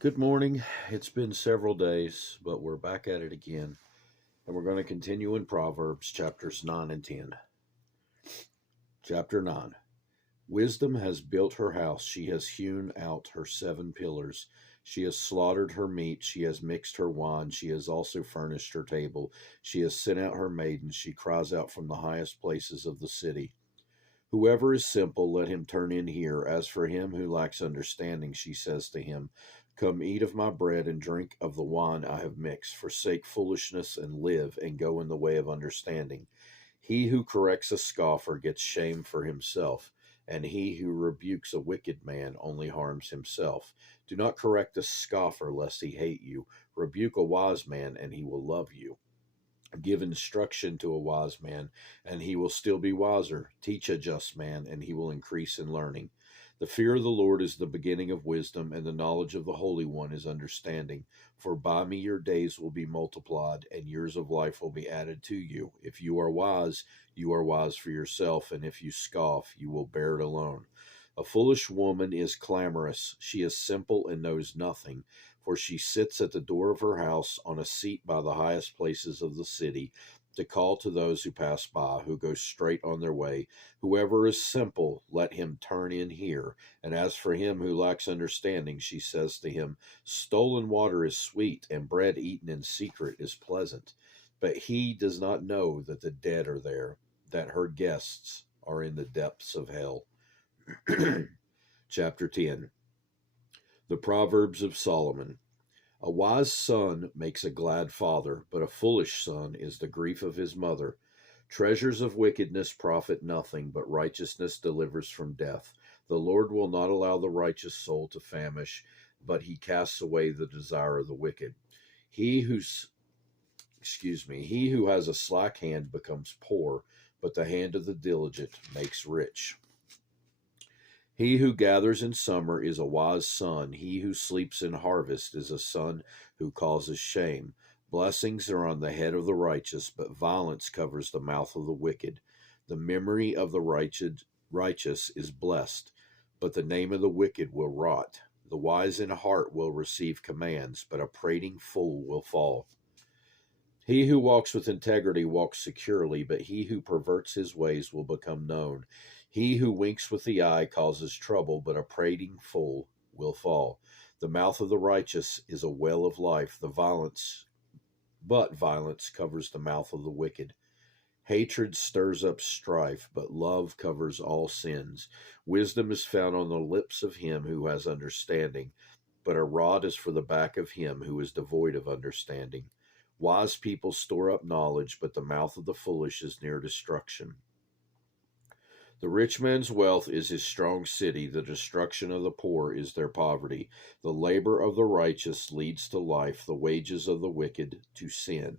Good morning. It's been several days, but we're back at it again. And we're going to continue in Proverbs chapters 9 and 10. Chapter 9. Wisdom has built her house. She has hewn out her 7 pillars. She has slaughtered her meat. She has mixed her wine. She has also furnished her table. She has sent out her maidens. She cries out from the highest places of the city. Whoever is simple, let him turn in here. As for him who lacks understanding, she says to him, Come eat of my bread and drink of the wine I have mixed. Forsake foolishness and live, and go in the way of understanding. He who corrects a scoffer gets shame for himself, and he who rebukes a wicked man only harms himself. Do not correct a scoffer, lest he hate you. Rebuke a wise man, and he will love you. Give instruction to a wise man, and he will still be wiser. Teach a just man, and he will increase in learning. The fear of the Lord is the beginning of wisdom, and the knowledge of the Holy One is understanding. For by me your days will be multiplied, and years of life will be added to you. If you are wise for yourself, and if you scoff, you will bear it alone. A foolish woman is clamorous. She is simple and knows nothing. For she sits at the door of her house on a seat by the highest places of the city, to call to those who pass by, who go straight on their way. Whoever is simple, let him turn in here. And as for him who lacks understanding, she says to him, Stolen water is sweet, and bread eaten in secret is pleasant. But he does not know that the dead are there, that her guests are in the depths of hell. Chapter 10. The Proverbs of Solomon. A wise son makes a glad father, but a foolish son is the grief of his mother. Treasures of wickedness profit nothing, but righteousness delivers from death. The Lord will not allow the righteous soul to famish, but he casts away the desire of the wicked. He who has a slack hand becomes poor, but the hand of the diligent makes rich. He who gathers in summer is a wise son. He who sleeps in harvest is a son who causes shame. Blessings are on the head of the righteous, but violence covers the mouth of the wicked. The memory of the righteous is blessed, but the name of the wicked will rot. The wise in heart will receive commands, but a prating fool will fall. He who walks with integrity walks securely, but he who perverts his ways will become known. He who winks with the eye causes trouble, but a prating fool will fall. The mouth of the righteous is a well of life, violence covers the mouth of the wicked. Hatred stirs up strife, but love covers all sins. Wisdom is found on the lips of him who has understanding, but a rod is for the back of him who is devoid of understanding. Wise people store up knowledge, but the mouth of the foolish is near destruction. The rich man's wealth is his strong city. The destruction of the poor is their poverty. The labor of the righteous leads to life. The wages of the wicked to sin.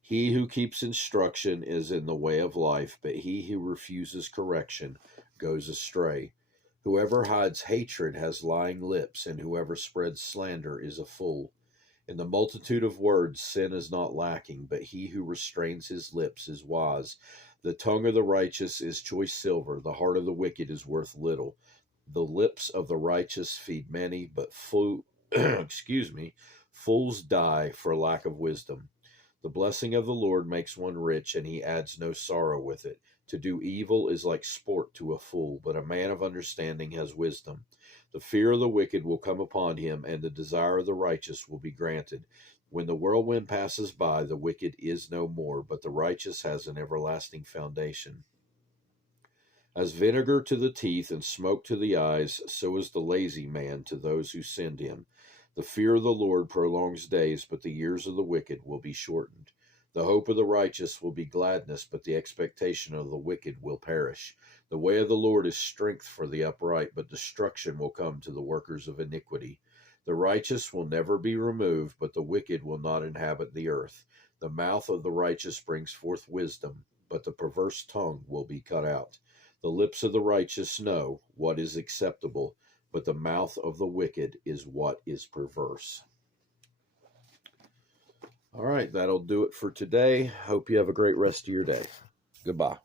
He who keeps instruction is in the way of life, but he who refuses correction goes astray. Whoever hides hatred has lying lips, and whoever spreads slander is a fool. In the multitude of words, sin is not lacking, but he who restrains his lips is wise. The tongue of the righteous is choice silver. The heart of the wicked is worth little. The lips of the righteous feed many, but fools die for lack of wisdom. The blessing of the Lord makes one rich, and he adds no sorrow with it. To do evil is like sport to a fool, but a man of understanding has wisdom. The fear of the wicked will come upon him, and the desire of the righteous will be granted. When the whirlwind passes by, the wicked is no more, but the righteous has an everlasting foundation. As vinegar to the teeth and smoke to the eyes, so is the lazy man to those who send him. The fear of the Lord prolongs days, but the years of the wicked will be shortened. The hope of the righteous will be gladness, but the expectation of the wicked will perish. The way of the Lord is strength for the upright, but destruction will come to the workers of iniquity. The righteous will never be removed, but the wicked will not inhabit the earth. The mouth of the righteous brings forth wisdom, but the perverse tongue will be cut out. The lips of the righteous know what is acceptable, but the mouth of the wicked is what is perverse. All right, that'll do it for today. Hope you have a great rest of your day. Goodbye.